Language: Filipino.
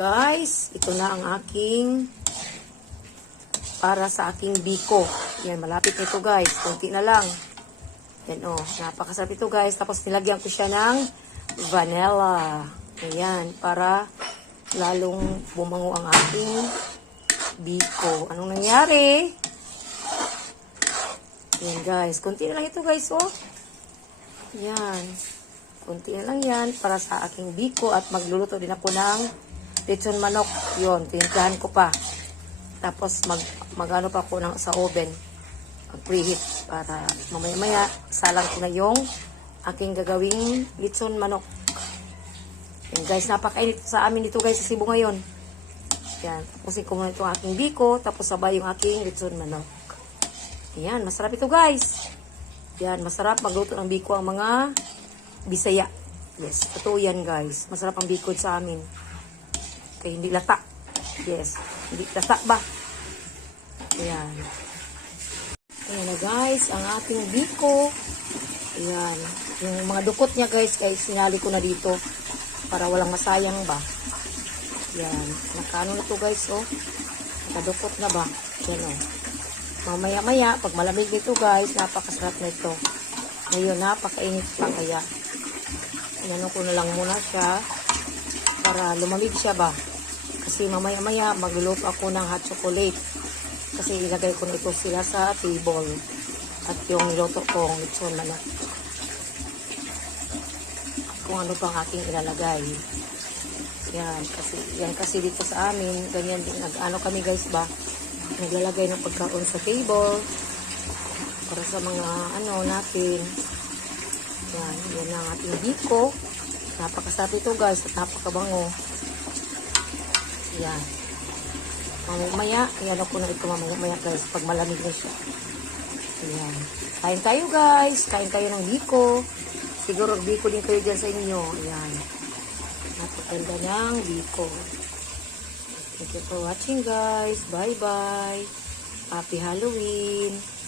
Guys, ito na ang aking para sa aking biko. Yan, malapit na ito guys. Kunti na lang. Yan o, napakasarap ito guys. Tapos nilagyan ko siya ng vanilla. Ayan, para lalong bumango ang aking biko. Anong nangyari? Yan guys, kunti na lang ito guys oh. Yan. Kunti na lang yan para sa aking biko at magluluto din ako ng lechon manok. Yun, pinitahan ko pa. Tapos magano pa ako sa oven. Mag-preheat para mamaya-maya salang ko na yung aking gagawing lechon manok. Yan guys, napakainit sa amin dito guys sa Cebu ngayon. Yan, tapusin ko muna itong aking biko, tapos sabay yung aking lechon manok. Yan, masarap ito guys. Yan, masarap magluto ng biko ang mga Bisaya. Yes, totoo yan guys. Masarap ang biko sa amin. Kaya hindi lata. Yes, hindi lata ba? Ayan. Ayan na guys, ang ating biko. Ayan. Yung mga dukot niya guys, kaya sinali ko na dito para walang masayang ba. Ayan. Nakaano na to guys, oh. Nakadukot na ba? Ayan, oh. Mamaya-maya, pag malamig nito guys, napakasarap na ito. Ngayon, napakainit pa kaya. Ayan ko na lang muna siya para lumamig siya ba. Kasi mamaya-maya magluluto ako ng hot chocolate. Kasi ilagay ko na ito sila sa table. At yung niluto kong lechon manok. Kung ano pang aking ilalagay. Yan kasi dito sa amin, ganyan din nag-ano kami guys ba. Naglalagay ng pagkaon sa table para sa mga ano natin. Yan ang ating biko. Napakasarap ito guys at napakabango. Yan. Mamaya, ayan ako na ito mamaya guys pag malamig na siya. Yan. Kain tayo guys. Kain tayo ng biko. Siguro biko din kayo dyan sa inyo. Yan. Napakaganda ng biko. Thank you for watching guys. Bye bye. Happy Halloween.